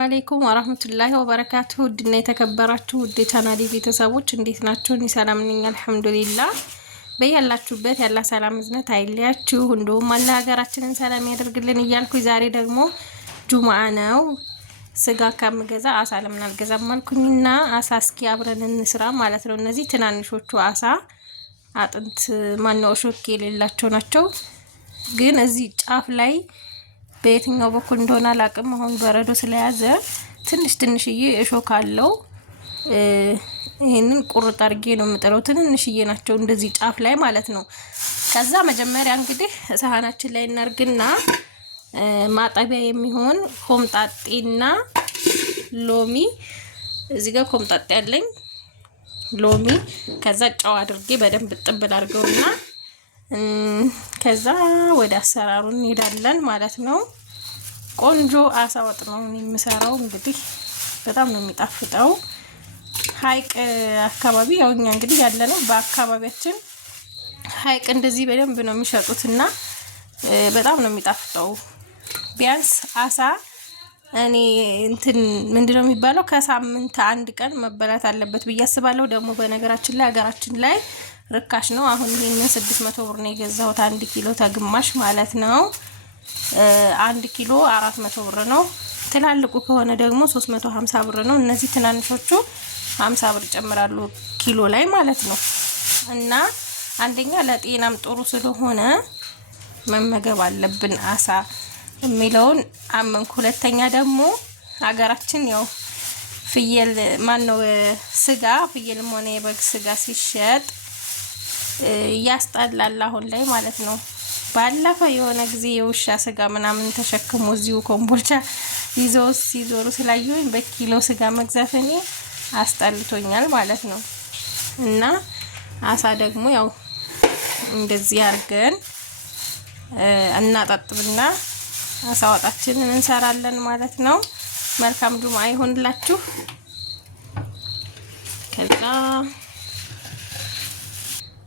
አለይኩም ወራህመቱላሂ ወበረካቱሁ ድና የተከበራችሁ ውድ ቻናሌ ቤተሰቦች እንዴት ናችሁ? እኔ ሰላም ነኝ አልሐምዱሊላህ። በያላችሁበት ያላ ሰላም እዝነት አይለያችሁ፣ እንደውም አላህ ሀገራችንን ሰላም ያደርግልን እያልኩ ዛሬ ደግሞ ጁምዓ ነው። ስጋ ከምገዛ አሳ ለምን አልገዛም አልኩኝና አሳ እስኪ አብረን እንስራ ማለት ነው። እነዚህ ትናንሾቹ አሳ አጥንት ማነው ሾክ የሌላቸው ናቸው። ግን እዚህ ጫፍ ላይ በየትኛው በኩል እንደሆነ አላቅም። አሁን በረዶ ስለያዘ ትንሽዬ እሾክ አለው። ይሄንን ቁርጥ አድርጌ ነው የምጥለው። ትንሽዬ ናቸው እንደዚህ ጫፍ ላይ ማለት ነው። ከዛ መጀመሪያ እንግዲህ ሳህናችን ላይ እናርግና ማጠቢያ የሚሆን ኮምጣጤና ሎሚ እዚህ ጋር ኮምጣጤ ያለኝ ሎሚ ከዛ ጨው አድርጌ በደንብ ጥብል አድርገውና ከዛ ወደ አሰራሩ እንሄዳለን ማለት ነው። ቆንጆ አሳ ወጥ ነው የምሰራው። እንግዲህ በጣም ነው የሚጣፍጠው። ሀይቅ አካባቢ ያው እኛ እንግዲህ ያለነው በአካባቢያችን ሀይቅ እንደዚህ በደንብ ነው የሚሸጡትና በጣም ነው የሚጣፍጠው። ቢያንስ አሳ እኔ ምንድነው የሚባለው ከሳምንት አንድ ቀን መበላት አለበት ብዬ አስባለሁ። ደግሞ በነገራችን ላይ ሀገራችን ላይ ርካሽ ነው። አሁን ይሄንን 600 ብር ነው የገዛሁት 1 ኪሎ ተግማሽ ማለት ነው። 1 ኪሎ 400 ብር ነው። ትላልቁ ከሆነ ደግሞ 350 ብር ነው። እነዚህ ትናንሾቹ 50 ብር ጨምራሉ ኪሎ ላይ ማለት ነው። እና አንደኛ ለጤናም ጥሩ ስለሆነ መመገብ አለብን አሳ የሚለውን አመንኩ። ሁለተኛ ደግሞ ሀገራችን ያው ፍየል ማነው ስጋ ፍየልም ሆነ የበግ ስጋ ሲሸጥ ያስጣላል አሁን ላይ ማለት ነው። ባለፈው የሆነ ጊዜ የውሻ ስጋ ምናምን ተሸክሞ እዚሁ ኮምቦልቻ ይዘው ሲዞሩ ስላየሁኝ በኪሎ ስጋ መግዛት እኔ አስጣልቶኛል ማለት ነው። እና አሳ ደግሞ ያው እንደዚህ አድርገን እናጣጥብና አሳ ወጣችንን እንሰራለን ማለት ነው። መልካም ጁምዓ ይሁንላችሁ። ከዛ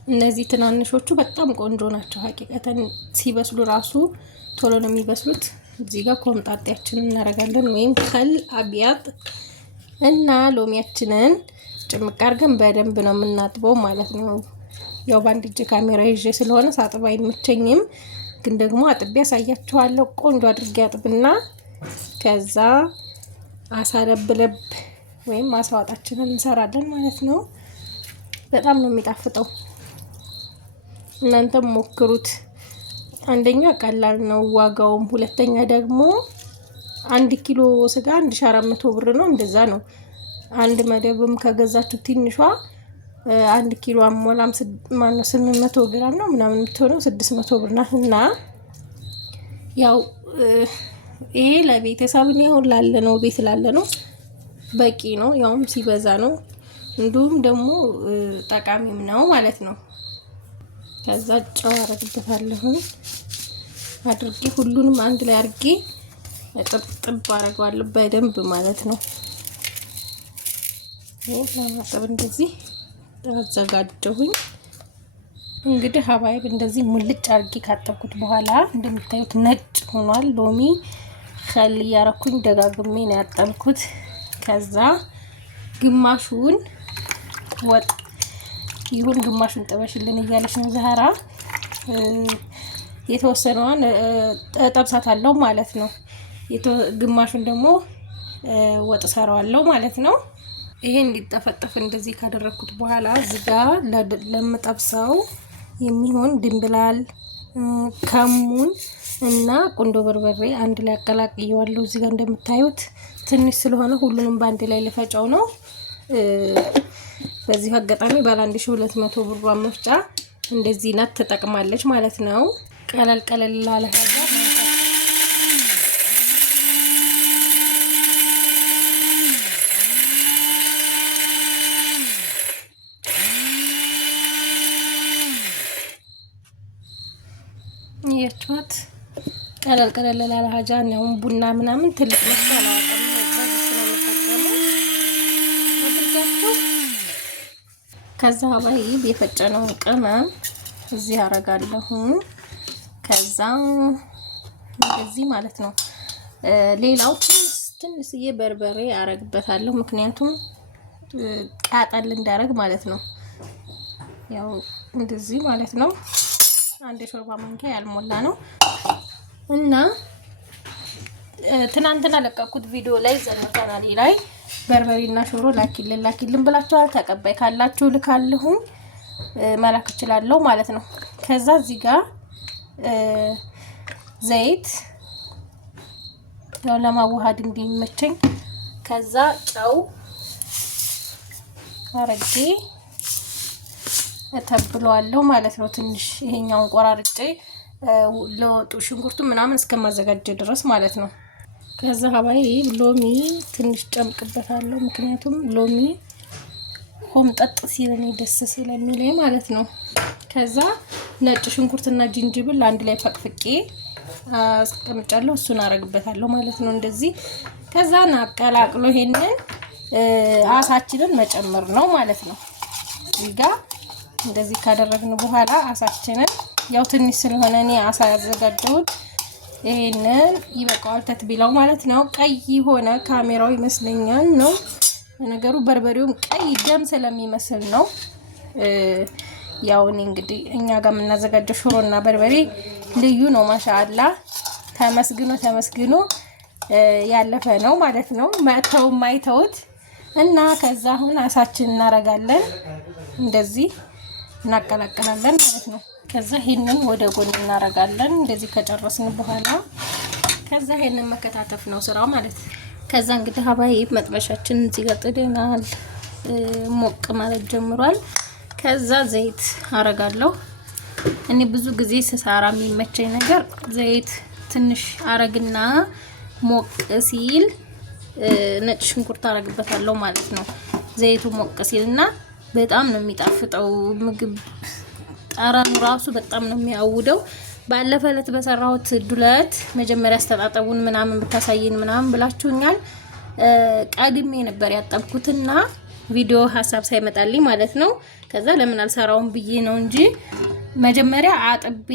እነዚህ ትናንሾቹ በጣም ቆንጆ ናቸው። ሀቂቀተን ሲበስሉ ራሱ ቶሎ ነው የሚበስሉት። እዚህ ጋር ኮምጣጤያችንን እናደርጋለን ወይም ከል አብያጥ እና ሎሚያችንን ጭምቅ አድርገን በደንብ ነው የምናጥበው ማለት ነው። ያው ባንድ እጅ ካሜራ ይዤ ስለሆነ ሳጥብ አይመቸኝም፣ ግን ደግሞ አጥቤ ያሳያችኋለሁ። ቆንጆ አድርጌ አጥብና ከዛ አሳ ለብለብ ወይም አሳ ወጣችንን እንሰራለን ማለት ነው። በጣም ነው የሚጣፍጠው። እናንተም ሞክሩት። አንደኛ ቀላል ነው ዋጋውም፣ ሁለተኛ ደግሞ 1 ኪሎ ስጋ 1400 ብር ነው። እንደዛ ነው። አንድ መደብም ከገዛችሁ ትንሿ 1 ኪሎ አሞላም 800 ግራም ነው ምናምን የምትሆነው 600 ብር ናት። እና ያው ይሄ ለቤተሰብ ነው ላለ ነው ቤት ላለ ነው በቂ ነው። ያውም ሲበዛ ነው እንዲሁም ደግሞ ጠቃሚም ነው ማለት ነው። ከዛ ጨው አረግበታለሁ አድርጌ ሁሉንም አንድ ላይ አድርጌ ጥብ አረጋለሁ በደንብ ማለት ነው። ለማጠብ እንደዚህ አዘጋጀሁኝ። እንግዲህ ሀባይብ እንደዚህ ሙልጭ አድርጌ ካጠብኩት በኋላ እንደምታዩት ነጭ ሆኗል። ሎሚ ኸል ያረኩኝ ደጋግሜ ነው ያጠብኩት። ከዛ ግማሹን ወጥ ይሁን ግማሹን ጠበሽልን እያለች ነው ዛህራ። የተወሰነውን ጠብሳታለሁ ማለት ነው። ግማሹን ደግሞ ወጥ ሰራዋለሁ ማለት ነው። ይሄ እንዲጠፈጠፍ እንደዚህ ካደረኩት በኋላ እዚህ ጋር ለምጠብሰው የሚሆን ድንብላል፣ ከሙን እና ቁንዶ በርበሬ አንድ ላይ አቀላቅየዋለሁ። እዚህ ጋር እንደምታዩት ትንሽ ስለሆነ ሁሉንም በአንድ ላይ ልፈጨው ነው። በዚህ አጋጣሚ ባለ 1200 ብር መፍጫ እንደዚህ ናት ተጠቅማለች ማለት ነው። ቀለል ላለ ሀገር ይያችኋት ቀለል ላለ ሀጃ ነው። ቡና ምናምን ትልቅ መስላ ከዛ ባይብ የፈጨነው ቅመም እዚህ አረጋለሁ። ከዛ እንደዚህ ማለት ነው። ሌላው ትንሽዬ በርበሬ አረግበታለሁ፣ ምክንያቱም ቃጠል እንዳረግ ማለት ነው። ያው እንደዚህ ማለት ነው። አንድ የሾርባ ማንኪያ ያልሞላ ነው እና ትናንትና ለቀኩት ቪዲዮ ላይ ዘመቻናሊ ላይ በርበሬና ሽሮ ላኪልን ብላችኋል። ተቀባይ ካላችሁ ልካለሁ መላክ እችላለሁ ማለት ነው። ከዛ እዚህ ጋር ዘይት ያው ለማዋሃድ እንዲመቸኝ ከዛ ጨው አረጌ እተብለዋለሁ ማለት ነው። ትንሽ ይሄኛውን ቆራርጬ ለወጡ ሽንኩርቱ ምናምን እስከማዘጋጀ ድረስ ማለት ነው። ከዛ ሀባይ ሎሚ ትንሽ ጨምቅበታለሁ፣ ምክንያቱም ሎሚ ሆምጠጥ ሲለኝ ደስ ስለሚለኝ ማለት ነው። ከዛ ነጭ ሽንኩርትና ጅንጅብል አንድ ላይ ፈቅፍቄ አስቀምጫለሁ፣ እሱን አረግበታለሁ ማለት ነው እንደዚህ። ከዛ እናቀላቅሎ ይሄንን አሳችንን መጨመር ነው ማለት ነው። እዚጋ እንደዚህ ካደረግን በኋላ አሳችንን ያው ትንሽ ስለሆነ እኔ አሳ ያዘጋጀሁት ይሄንን ይበቃዋል ተትቢላው ማለት ነው። ቀይ ሆነ ካሜራው ይመስለኛል ነው ነገሩ፣ በርበሬውም ቀይ ደም ስለሚመስል ነው። ያው እኔ እንግዲህ እኛ ጋር የምናዘጋጀው ሽሮና በርበሬ ልዩ ነው። ማሻአላ ተመስግኖ ያለፈ ነው ማለት ነው። መተው ማይተውት እና ከዛ አሁን አሳችን እናረጋለን፣ እንደዚህ እናቀላቅላለን ማለት ነው። ከዛ ይሄንን ወደ ጎን እናረጋለን እንደዚህ ከጨረስን በኋላ ከዛ ይሄንን መከታተፍ ነው ስራው ማለት። ከዛ እንግዲህ ሀባይ መጥበሻችን እዚህ ጋር ጥደናል፣ ሞቅ ማለት ጀምሯል። ከዛ ዘይት አረጋለሁ። እኔ ብዙ ጊዜ ስሰራ የሚመቸኝ ነገር ዘይት ትንሽ አረግና ሞቅ ሲል ነጭ ሽንኩርት አረግበታለሁ ማለት ነው። ዘይቱ ሞቅ ሲልና በጣም ነው የሚጣፍጠው ምግብ፣ ጠረኑ ራሱ በጣም ነው የሚያውደው። ባለፈ ዕለት በሰራሁት ዱለት መጀመሪያ አስተጣጠቡን ምናምን ብታሳየን ምናምን ብላችሁኛል። ቀድሜ ነበር ያጠብኩትና ቪዲዮ ሀሳብ ሳይመጣልኝ ማለት ነው። ከዛ ለምን አልሰራውም ብዬ ነው እንጂ መጀመሪያ አጥቤ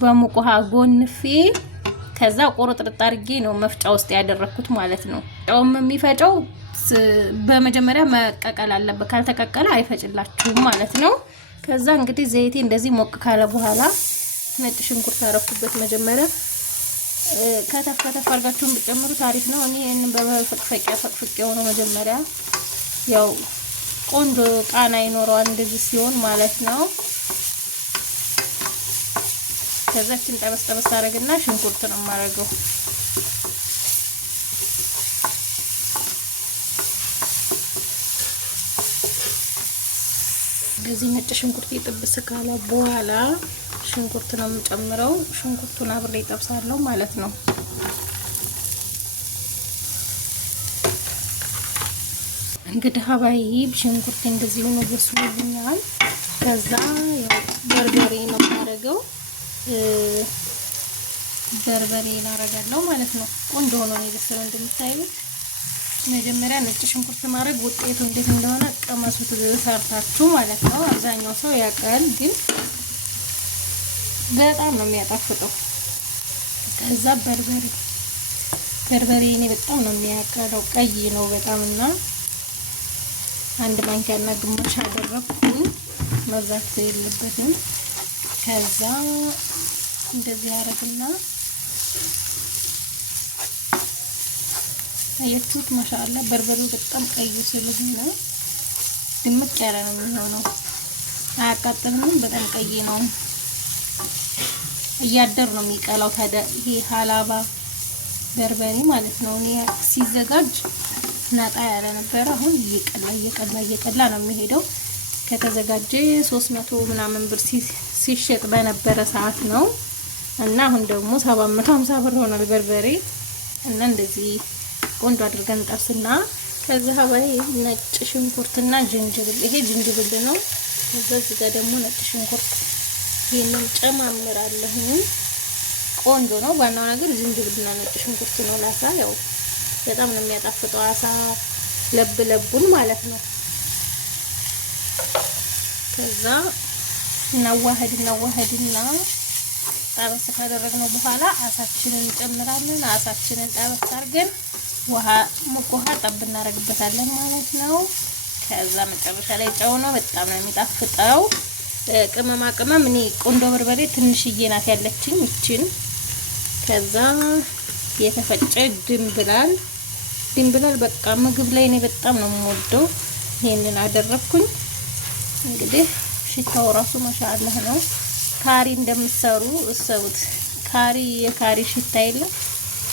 በሙቅ ውሃ ጎንፌ ከዛ ቆርጥርጥ አድርጌ ነው መፍጫ ውስጥ ያደረኩት ማለት ነው። ጨውም የሚፈጨው በመጀመሪያ መቀቀል አለበት፣ ካልተቀቀለ አይፈጭላችሁም ማለት ነው። ከዛ እንግዲህ ዘይቴ እንደዚህ ሞቅ ካለ በኋላ ነጭ ሽንኩርት አረኩበት። መጀመሪያ ከተፍ አድርጋችሁን ብትጨምሩ ታሪፍ ነው። እኔ ይሄንን ፈቅፍቄው ነው መጀመሪያ፣ ያው ቆንጆ ቃና ይኖረዋል እንደዚህ ሲሆን ማለት ነው። ከዛችን ጠበስ አረግና ሽንኩርት ነው የማረገው። እንደዚህ ነጭ ሽንኩርት ይጥብስ ካለ በኋላ ሽንኩርት ነው የምጨምረው። ሽንኩርቱን አብሬ ጠብሳለሁ ማለት ነው። እንግዲህ ሀባይ ሽንኩርት እንደዚህ ሆኖ በስሎልኛል። ከዛ ያው በርበሬ ነው የማረገው፣ በርበሬ እናረጋለሁ ማለት ነው። ቆንጆ ሆኖ ነው የበሰለው እንደምታዩት። መጀመሪያ ነጭ ሽንኩርት ማድረግ ውጤቱ እንዴት እንደሆነ ቀመሱት ሰርታችሁ ማለት ነው። አብዛኛው ሰው ያውቃል፣ ግን በጣም ነው የሚያጣፍጠው። ከዛ በርበሬ እኔ በጣም ነው የሚያቀለው፣ ቀይ ነው በጣም እና አንድ ማንኪያና ግማሽ አደረኩኝ፣ መብዛት የለበትም። ከዛ እንደዚህ አረግና አያችሁት፣ ማሻአላ በርበሬው በጣም ቀይ ስለሆነ ድምቅ ያለ ነው የሚሆነው። አያቃጥልም፣ በጣም ቀይ ነው። እያደር ነው የሚቀላው። ታዲያ ይሄ ሀላባ በርበሬ ማለት ነው። እኔ ሲዘጋጅ ናጣ ያለ ነበር። አሁን እየቀላ ነው የሚሄደው። ከተዘጋጀ 300 ምናምን ብር ሲሸጥ በነበረ ሰዓት ነው እና አሁን ደግሞ 750 ብር ሆኗል በርበሬ። እና እንደዚህ ቆንጆ አድርገን ጠብስና ከዛ ሀባይ ነጭ ሽንኩርትና ጅንጅብል፣ ይሄ ጅንጅብል ነው። ከዛ እዚህ ጋር ደግሞ ነጭ ሽንኩርት ይሄንን ጨማምራለሁ። ቆንጆ ነው። ዋናው ነገር ጅንጅብልና ነጭ ሽንኩርት ነው። ላሳ ያው በጣም ነው የሚያጣፍጠው አሳ ለብለቡን ማለት ነው። ከዛ እናዋህድና ጠበስ ካደረግነው በኋላ አሳችንን እንጨምራለን። አሳችንን ጠበስ አድርገን ውሃ ሙቅ ውሃ ጠብ እናደርግበታለን ማለት ነው። ከዛ መጨረሻ ላይ ጨው ነው። በጣም ነው የሚጣፍጠው። ቅመማ ቅመም እኔ ቆንዶ በርበሬ ትንሽዬ ናት ያለችኝ እቺን። ከዛ የተፈጨ ድንብላል በቃ ምግብ ላይ እኔ በጣም ነው የምወደው። ይሄንን አደረኩኝ። እንግዲህ ሽታው ራሱ ማሻአላህ ነው። ካሪ እንደምትሰሩ እሰቡት። የካሪ ሽታ የለም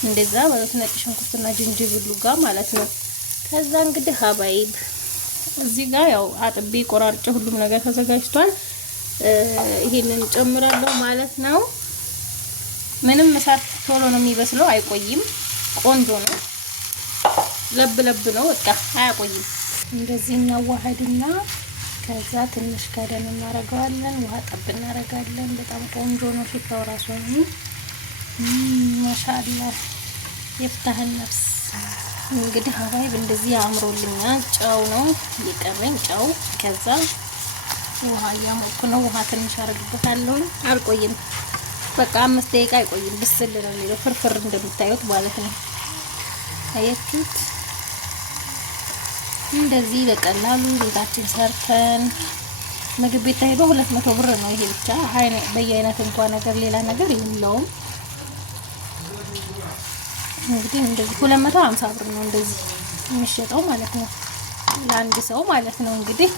እንደዛ ማለት ነጭ ሽንኩርትና ዝንጅብሉ ጋር ማለት ነው። ከዛ እንግዲህ ሀባይብ እዚህ ጋር ያው አጥቤ ቆራርጬ ሁሉም ነገር ተዘጋጅቷል። ይሄንን ጨምራለሁ ማለት ነው። ምንም እሳት ቶሎ ነው የሚበስለው፣ አይቆይም። ቆንጆ ነው። ለብ ነው በቃ አያቆይም። እንደዚህ እናዋሃድና ከዛ ትንሽ ከደን እናደርገዋለን። ውሃ ጠብ እናደርጋለን። በጣም ቆንጆ ነው ሽታው ራሱ ማሻአላህ የፍታህን ነፍስ። እንግዲህ ሀባይብ እንደዚህ አምሮልኛል። ጨው ነው የቀረኝ ጨው። ከዛ ውሃ እያሞኩ ነው። ውሃ ትንሽ አደርግበታለሁ። አልቆይም በቃ 5 ደቂቃ አይቆይም። ብስል ነው የሚለው ፍርፍር እንደምታዩት ማለት ነው። አያችሁት? እንደዚህ በቀላሉ ቤታችን ሰርተን ምግብ ቤት ተሄዶ 200 ብር ነው ይሄ ብቻ። በየአይነት እንኳን ነገር ሌላ ነገር የለውም። እንግዲህ እንደዚህ 250 ብር ነው እንደዚህ የሚሸጠው ማለት ነው ለአንድ ሰው ማለት ነው። እንግዲህ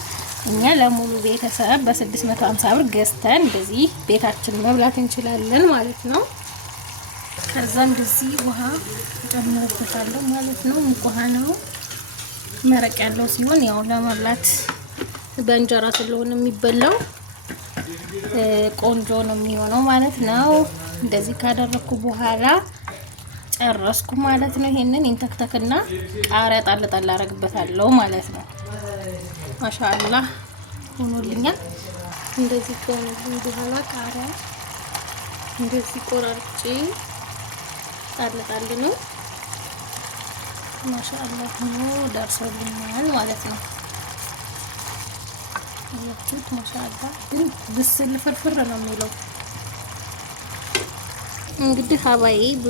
እኛ ለሙሉ ቤተሰብ በ650 ብር ገዝተን እንደዚህ ቤታችን መብላት እንችላለን ማለት ነው። ከዛ እንደዚህ ውሃ ጨምርበታለሁ ማለት ነው። ሙቅ ውሃ ነው። መረቅ ያለው ሲሆን ያው ለመብላት በእንጀራ ስለሆነ የሚበላው ቆንጆ ነው የሚሆነው ማለት ነው። እንደዚህ ካደረኩ በኋላ ጨረስኩ ማለት ነው። ይሄንን ኢንተክተክና ቃሪያ ጣል አደርግበታለሁ ማለት ነው። ማሻአላህ ሆኖልኛል። እንደዚህ ከሆነልኝ በኋላ ቃሪያ እንደዚህ ቆራርጬ ጣል ነው። ማሻአላህ ሆኖ ደርሶልኛል ማለት ነው። ያቺት ማሻአላህ ግን ብስል ፍርፍር ነው የሚለው። እንግዲህ ሀባይብ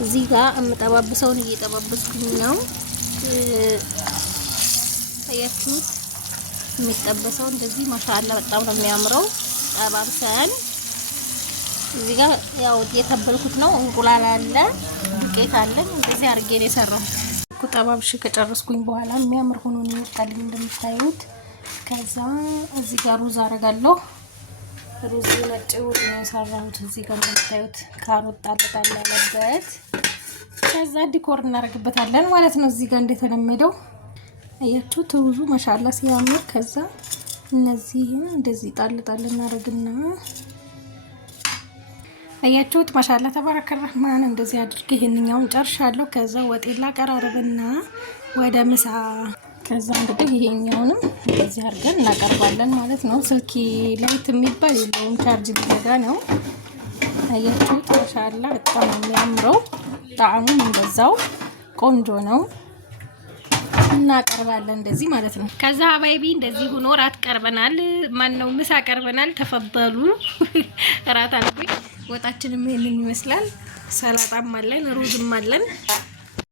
እዚህ ጋር እምጠባብሰውን እየጠባበስኩኝ ነው። ያቺት የሚጠበሰው እንደዚህ ማሻአላህ በጣም ነው የሚያምረው። ጠባብሰን እዚህ ጋር ያው የተበልኩት ነው። እንቁላል አለ፣ ዱቄት አለ። እንደዚህ አድርጌ ነው የሰራሁት። ጠባብሽ ከጨረስኩኝ በኋላ የሚያምር ሆኖ ነው የወጣልኝ እንደምታዩት። ከዛ እዚህ ጋር ሩዝ አደርጋለሁ። ሩዝ ነጭ ሩዝ ነው የሰራሁት። እዚህ ጋር እንደምታዩት ካሮት ጣል ያለበት። ከዛ ዲኮር እናደርግበታለን ማለት ነው። እዚህ ጋር እንደተለመደው አያችሁት ሩዙ ማሻአላ ሲያምር። ከዛ እነዚህ እንደዚህ ጣል እናደርግና አያችሁት ማሻአላ ተባረከ ረህማን። እንደዚህ አድርጌ ይሄንኛውን ጨርሻለሁ። ከዛ ወጤላ ቀራረብና ወደ ምሳ። ከዛ እንግዲህ ይሄኛውንም እንደዚህ አድርገን እናቀርባለን ማለት ነው። ስልኪ ላይት የሚባል የለውም፣ ቻርጅ ሊዘጋ ነው። አያችሁት ማሻአላ በጣም ነው የሚያምረው። ጣዕሙም እንደዛው ቆንጆ ነው። እናቀርባለን እንደዚህ ማለት ነው። ከዛ ሀባይቢ እንደዚህ ሆኖ ራት ቀርበናል። ማነው ምሳ ቀርበናል። ተፈበሉ ራት አልኩኝ። ወጣችንም ይሄንን ይመስላል። ሰላጣም አለን፣ ሩዝም አለን።